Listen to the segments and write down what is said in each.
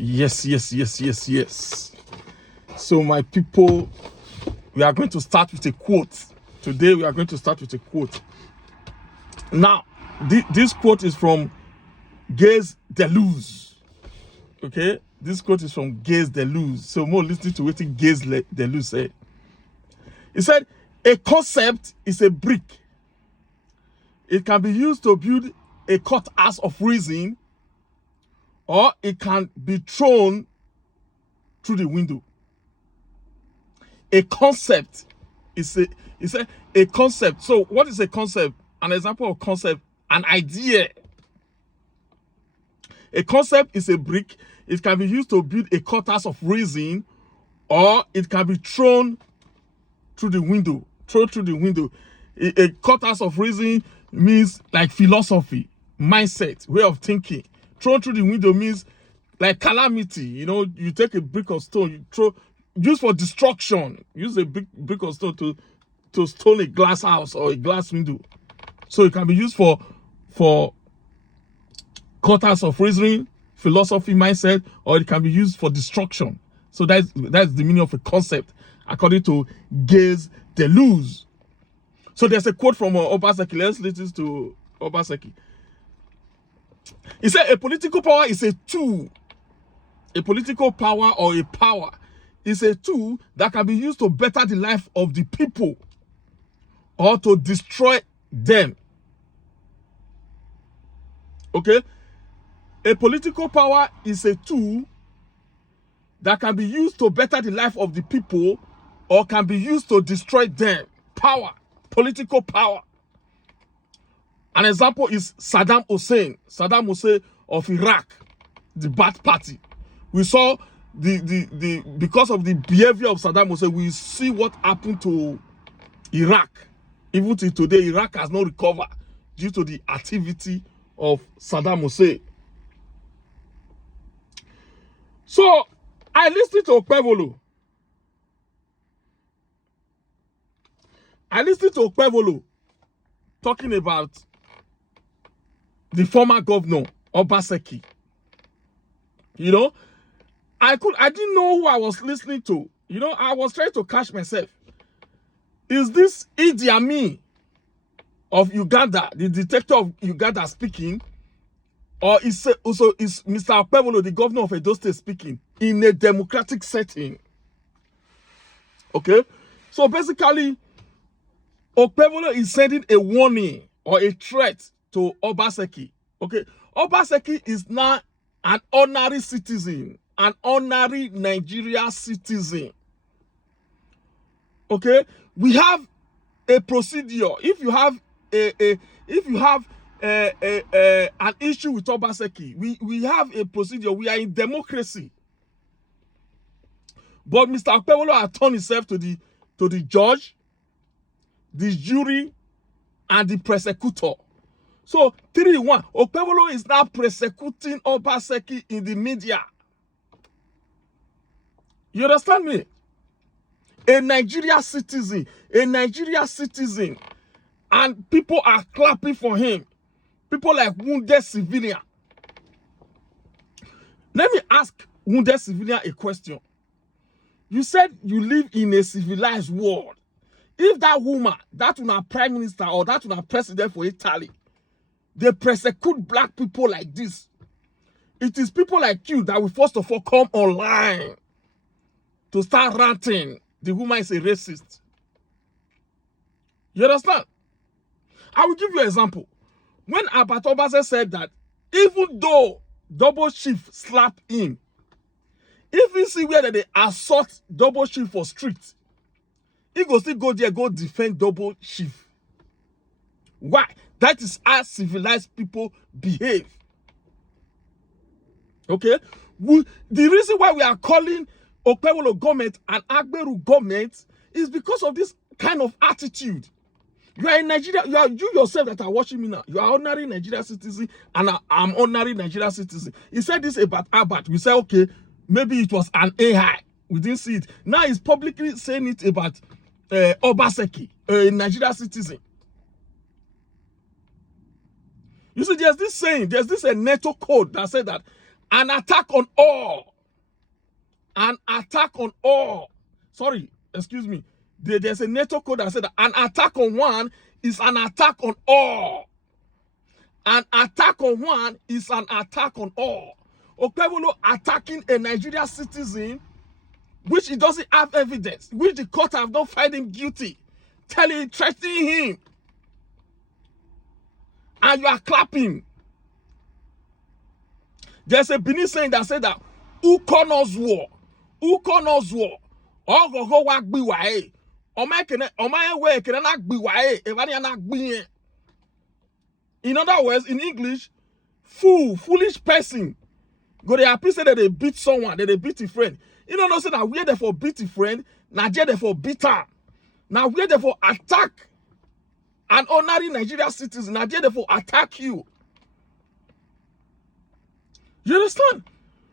Yes. So my people, we are going to start with a quote. Today we are going to start with a quote. Now, this quote is from Gaz Deleuze. Okay? This quote is from Gaz Deleuze. So more listening to what Gaz Deleuze said. He said, a concept is a brick. It can be used to build a courthouse of reason, or it can be thrown through the window. A concept is a concept. So what is a concept? An example of concept, an idea. A concept is a brick. It can be used to build a courthouse of reason, or it can be thrown through the window. A courthouse of reason means like philosophy, mindset, way of thinking. Thrown through the window means like calamity. You know, you take a brick of stone, you throw, use for destruction. Use a brick of stone to stone a glass house or a glass window. So it can be used for courthouse of reasoning, philosophy, mindset, or it can be used for destruction. So that's the meaning of a concept, according to Gaz Deleuze. So there's a quote from Obaseki. Let's listen to Obaseki. He said, a political power is a tool. A political power or a power is a tool that can be used to better the life of the people or to destroy them. Okay? A political power is a tool that can be used to better the life of the people or can be used to destroy them. Power. Political power. An example is Saddam Hussein of Iraq, the Ba'ath Party. We saw because of the behavior of Saddam Hussein, we see what happened to Iraq. Even till today, Iraq has not recovered due to the activity of Saddam Hussein. So, I listened to Okpebholo talking about the former governor, Obaseki. You know, I didn't know who I was listening to. You know, I was trying to catch myself. Is this Idi Amin of Uganda, the dictator of Uganda, speaking? Or is Mr. Okpebholo, the governor of Edo State, speaking in a democratic setting? Okay? So basically, Okpebholo is sending a warning or a threat to Obaseki. Okay? Obaseki is now an honorary citizen, an honorary Nigeria citizen. Okay? We have a procedure. If you have an issue with Obaseki, we have a procedure. We are in democracy. But Mr. Okpebholo has turned himself to the judge, the jury, and the prosecutor. So 3-1, Okpebholo is now prosecuting Obaseki in the media. You understand me? A Nigeria citizen, and people are clapping for him. People like wounded civilian. Let me ask wounded civilian a question. You said you live in a civilized world. If that woman, that one prime minister or that one president for Italy, they persecute black people like this, it is people like you that will first of all come online to start ranting. The woman is a racist. You understand? I will give you an example. When Abat Obase said that even though Double Chief slapped him, if you see where they assault Double Chief for street, he go still go there, go defend Double Chief. Why? That is how civilized people behave. Okay? The reason why we are calling Okpebholo government and Agberu government is because of this kind of attitude. You are in Nigeria, you yourself that are watching me now, you are ordinary Nigeria citizen, and I'm ordinary Nigeria citizen. He said this about Abat. We said, okay, maybe it was an AI. We didn't see it. Now he's publicly saying it about Obaseki, a Nigeria citizen. You see, there's this saying, there's this NATO code that said that An attack on all. An attack on all. Sorry, excuse me. There's a NATO code that said that an attack on one is an attack on all. An attack on one is an attack on all. Okpebholo attacking a Nigerian citizen, which he doesn't have evidence, which the court have not found him guilty, threatening him. And you are clapping. There's a Benin saying that said that Ukono's war. Ukono's war. Ogogo wa gbi wae. Omae kene na gbi wae. Evani na gbi. In other words, in English, foolish person. Go they appreciate that they beat someone, that they beat a friend. You don't know say that we're there for beat a friend, now they're there for beat her. Now we're there for attack an ordinary Nigerian citizen, now they're there for attack you. You understand?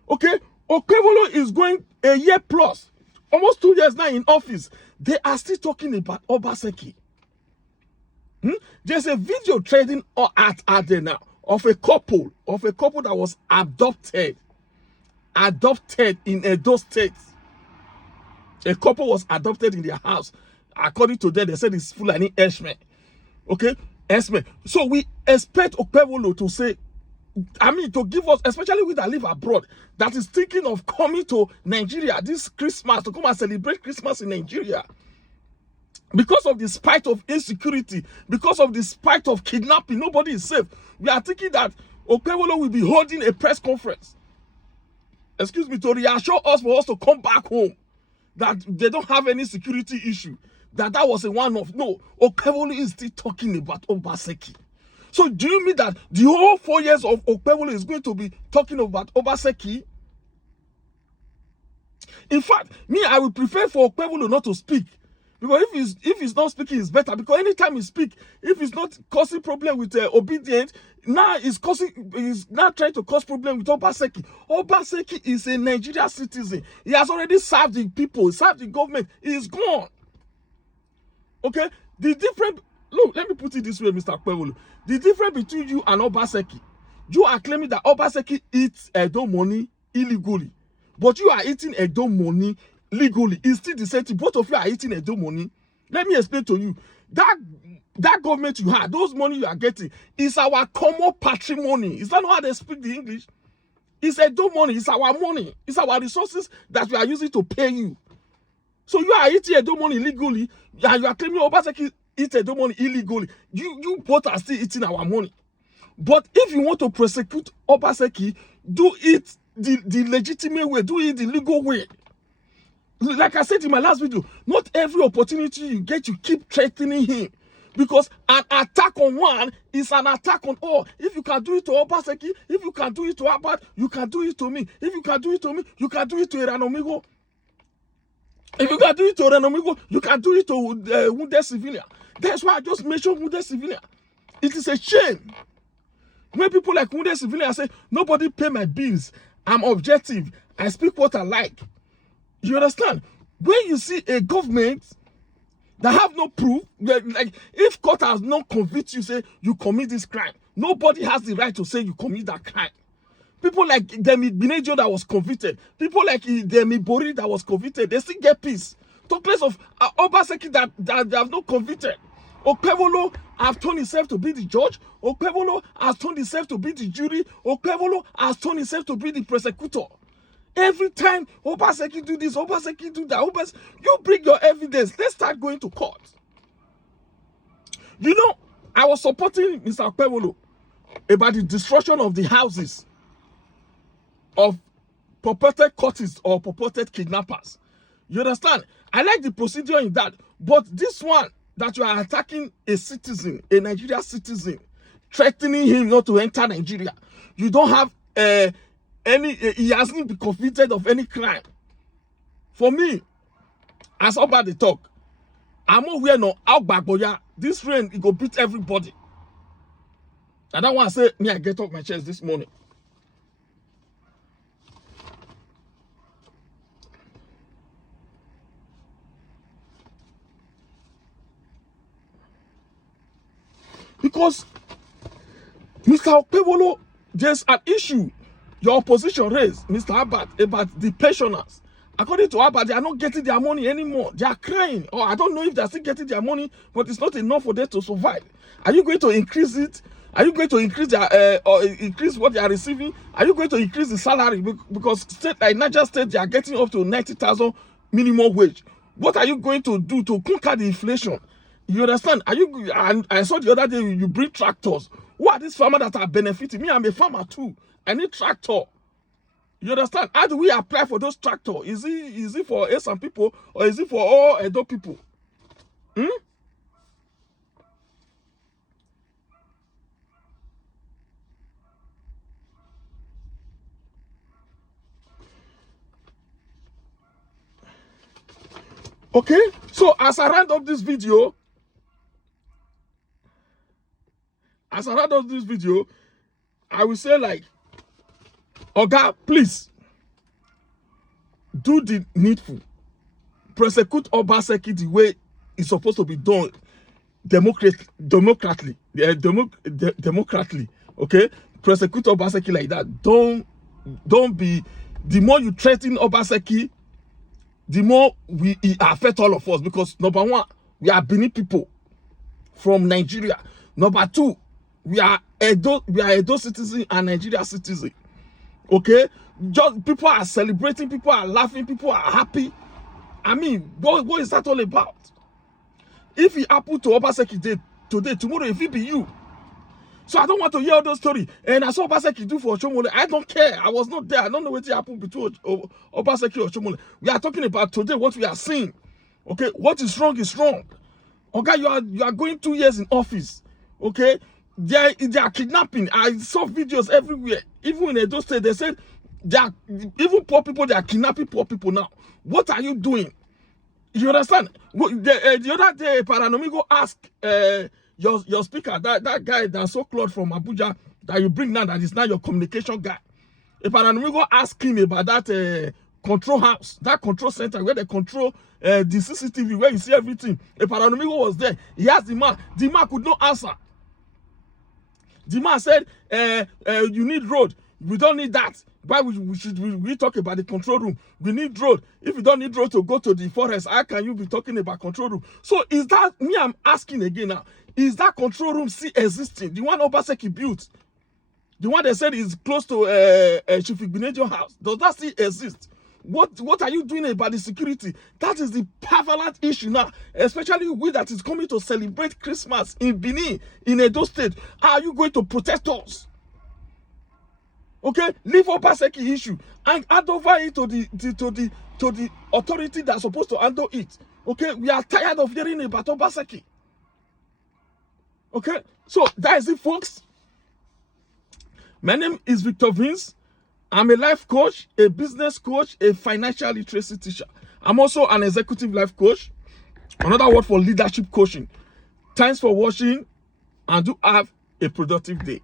Okay, Okpebholo is going a year plus, almost 2 years now in office. They are still talking about Obaseki. There's a video trading at there now of a couple that was adopted in Edo State. A couple was adopted in their house. According to them, they said it's Fulani Esme. Okay, Esme. So we expect Okpebholo to say, I mean, to give us, especially we that live abroad, that is thinking of coming to Nigeria this Christmas, to come and celebrate Christmas in Nigeria. Because of the spite of insecurity, because of the spite of kidnapping, nobody is safe. We are thinking that Okpebholo will be holding a press conference, excuse me, to reassure us for us to come back home, that they don't have any security issue, that was a one-off. No, Okpebholo is still talking about Obaseki. So do you mean that the whole 4 years of Okpebholo is going to be talking about Obaseki? In fact, I would prefer for Okpebholo not to speak. Because if he's not speaking, it's better. Because anytime he speaks, if he's not causing problem with obedience, now he's now trying to cause problem with Obaseki. Obaseki is a Nigerian citizen. He has already served the people, served the government. He is gone. Okay? Look, let me put it this way, Mr. Okpebholo. The difference between you and Obaseki, you are claiming that Obaseki eats Edo money illegally. But you are eating Edo money legally. It's still the same thing. Both of you are eating Edo money. Let me explain to you. That government you have, those money you are getting, is our common patrimony. Is that not how they speak the English? It's Edo money. It's our money. It's our resources that we are using to pay you. So you are eating Edo money legally, and you are claiming Obaseki eat Edo money illegally. You both are still eating our money. But if you want to prosecute Obaseki, do it the legitimate way. Do it the legal way. Like I said in my last video, not every opportunity you get, you keep threatening him. Because an attack on one is an attack on all. If you can do it to Obaseki, if you can do it to Abad, you can do it to me. If you can do it to me, you can do it to Iranomigo. If you can do it to Iranomigo, you can do it to wounded civilian. That's why I just mentioned wounded civilian. It is a shame when people like wounded civilian say, nobody pay my bills. I'm objective. I speak what I like. You understand? When you see a government that have no proof, like if court has not convicted you, say you commit this crime, nobody has the right to say you commit that crime. People like Demi Binejo that was convicted, people like Demi Bori that was convicted, they still get peace. Talk less of Obaseki that they have not convicted. Okpebholo has turned himself to be the judge. Okpebholo has turned himself to be the jury. Okpebholo has turned himself to be the prosecutor. Every time Obaseki do this, Obaseki do that, you bring your evidence. Let's start going to court. You know, I was supporting Mr. Okpebholo about the destruction of the houses of purported cultists or purported kidnappers. You understand? I like the procedure in that. But this one, that you are attacking a citizen, a Nigerian citizen, threatening him not to enter Nigeria. You don't have he hasn't been convicted of any crime. For me, as about the talk, I'm aware no Outback this rain it go beat everybody. I don't want to say me I get off my chest this morning. Because Mr. Okpebholo, there's an issue. your opposition raised, Mr. Abbott, about the pensioners. According to Abbott, they are not getting their money anymore. They are crying. Or I don't know if they are still getting their money, but it's not enough for them to survive. Are you going to increase it? Are you going to increase their or increase what they are receiving? Are you going to increase the salary? Because state like Niger State, they are getting up to 90,000 minimum wage. What are you going to do to conquer the inflation? You understand? Are you? And I saw the other day you bring tractors. Who are these farmers that are benefiting? Me, I'm a farmer too. I need tractor. You understand? How do we apply for those tractors? Is it for some people or is it for all Edo people? Hmm? Okay, so as I round up this video, I will say like, Oga, please do the needful. Prosecute Obaseki the way it's supposed to be done, democratically. Okay, prosecute Obaseki like that. Don't be. The more you threaten Obaseki, the more it affect all of us, because number one, we are Benin people from Nigeria. Number two, we are Edo citizen and Nigeria citizen. Okay, just people are celebrating, people are laughing, people are happy. I mean, what is that all about? If it happened to Obaseki today, tomorrow if it be you. So I don't want to hear all those stories. And I saw Obaseki do for Oshomole. I don't care. I was not there. I don't know what happened between Obaseki and Oshomole. We are talking about today what we are seeing. Okay, what is wrong is wrong. Okay, you are going 2 years in office. Okay, they are kidnapping. I saw videos everywhere. Even in Edo State, they said they are even poor people. They are kidnapping poor people now. What are you doing? You understand? The other day, Paranomigo asked your speaker, that guy that's so close from Abuja that you bring now, that is now your communication guy. Paranomigo asked him about that control house, that control center where they control the CCTV, where you see everything. Paranomigo was there. He asked the man. The man could not answer. The man said, you need road. We don't need that. Why we talk about the control room? We need road. If you don't need road to go to the forest, how can you be talking about control room? So is that me? I'm asking again now. Is that control room still existing? The one Obaseki built, the one they said is close to Chief Igbenegio's house. Does that still exist? What are you doing about the security? That is the prevalent issue now, especially we that is coming to celebrate Christmas in Benin, in Edo State. How are you going to protect us? Okay, leave Obaseki issue and hand over it to the authority that's supposed to handle it. Okay, we are tired of hearing about Obaseki. Okay, so that is it, folks. My name is Victor Vince. I'm a life coach, a business coach, a financial literacy teacher. I'm also an executive life coach. Another word for leadership coaching. Thanks for watching, and do have a productive day.